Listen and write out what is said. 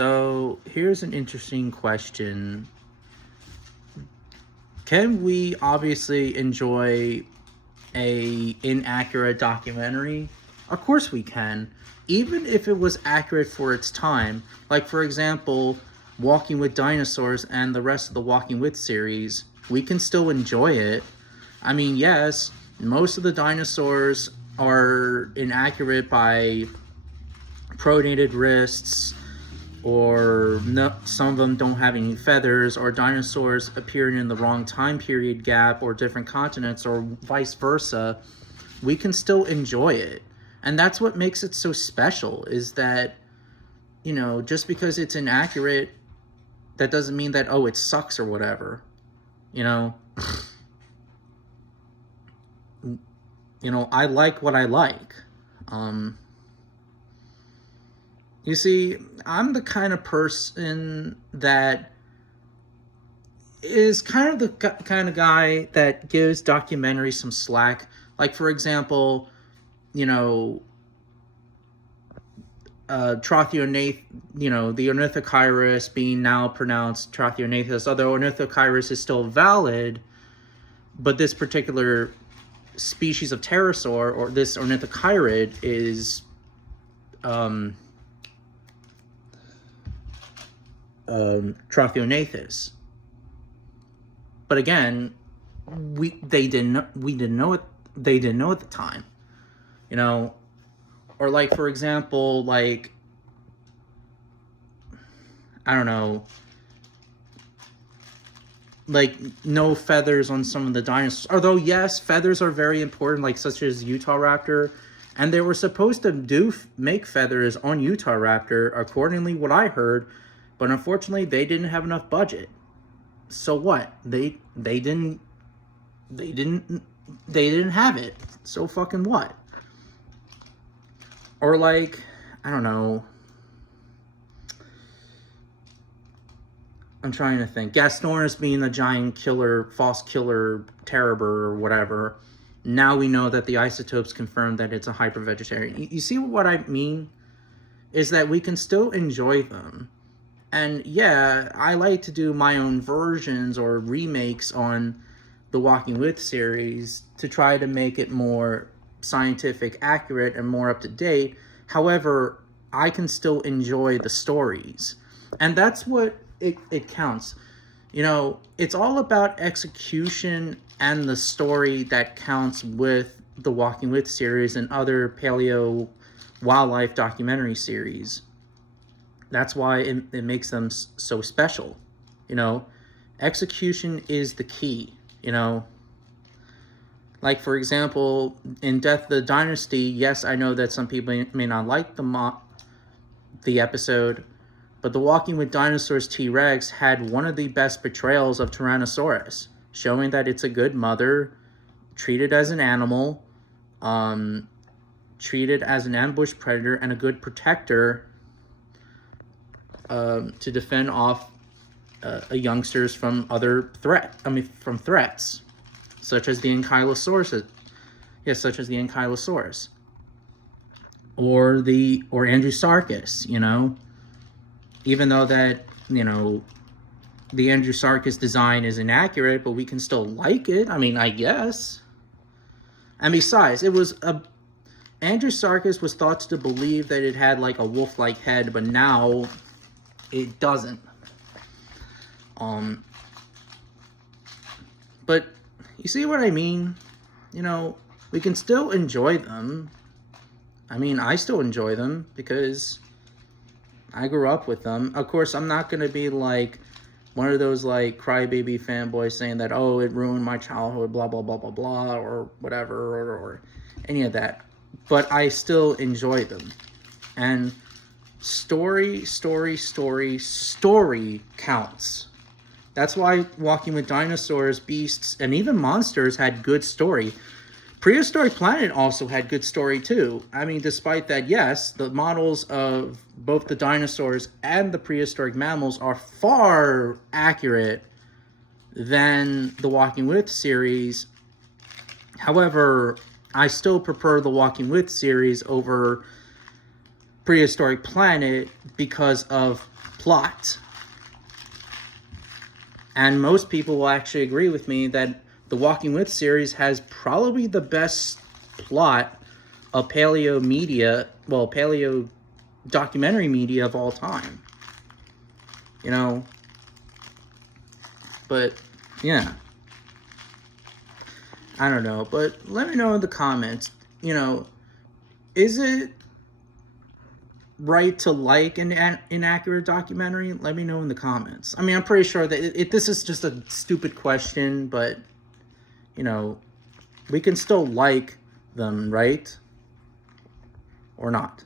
So here's an interesting question. Can we obviously enjoy a inaccurate documentary? Of course we can. Even if it was accurate for its time. Like, for example, Walking with Dinosaurs and the rest of the Walking with series, we can still enjoy it. I mean, yes, most of the dinosaurs are inaccurate by pronated wrists, or no, some of them don't have any feathers, or dinosaurs appearing in the wrong time period gap, or different continents, or vice versa. We can still enjoy it. And that's what makes it so special, is that, just because it's inaccurate, that doesn't mean that, oh, it sucks or whatever. I like what I like. You see, I'm the kind of person that is kind of the kind of guy that gives documentaries some slack. Like, for example, Trothionath, the Ornithochirus being now pronounced Trothionathus, although Ornithochirus is still valid, but this particular species of pterosaur, or this ornithochirid, is Trothionathus. But again, we didn't know it at the time, or like, for example, like, I don't know, like, no feathers on some of the dinosaurs. Although, yes, feathers are very important, like, such as Utahraptor. And they were supposed to make feathers on Utahraptor, accordingly what I heard. But unfortunately, they didn't have enough budget. So what? They didn't have it. So fucking what? Or like, I don't know. I'm trying to think. Gastornis being a giant killer, false killer, Terriber or whatever. Now we know that the isotopes confirm that it's a hyper-vegetarian. You see what I mean? Is that we can still enjoy them. And yeah, I like to do my own versions or remakes on the Walking With series to try to make it more scientific, accurate, and more up to date. However, I can still enjoy the stories. And that's what it counts. It's all about execution and the story that counts with the Walking With series and other paleo wildlife documentary series. That's why it makes them so special. Execution is the key. Like, for example, in Death of the Dynasty, yes, I know that some people may not like the episode, but the Walking with Dinosaurs T-Rex had one of the best portrayals of Tyrannosaurus, showing that it's a good mother, treated as an animal, treated as an ambush predator, and a good protector to defend off youngsters from from threats, such as the Ankylosaurus. Yes, such as the Ankylosaurus, or Andrewsarchus. Even though that the Andrewsarchus design is inaccurate, but we can still like it. I guess. And besides, Andrewsarchus was thought to believe that it had like a wolf-like head, but now it doesn't. But you see what I mean? We can still enjoy them. I still enjoy them because I grew up with them. Of course, I'm not going to be like one of those like crybaby fanboys saying that, oh, it ruined my childhood, blah, blah, blah, blah, blah, or whatever, or any of that. But I still enjoy them. And story counts. That's why Walking with Dinosaurs, Beasts, and even Monsters had good story. Prehistoric Planet also had good story too. Despite that, yes, the models of both the dinosaurs and the prehistoric mammals are far accurate than the Walking With series. However, I still prefer the Walking With series over prehistoric planet because of plot. And most people will actually agree with me that the Walking With series has probably the best plot of paleo media, well, paleo documentary media of all time. You know, but yeah, I don't know. But let me know in the comments, you know, is it right to like an inaccurate documentary? Let me know in the comments. I mean, I'm pretty sure that this is just a stupid question, but, you know, we can still like them, right? Or not.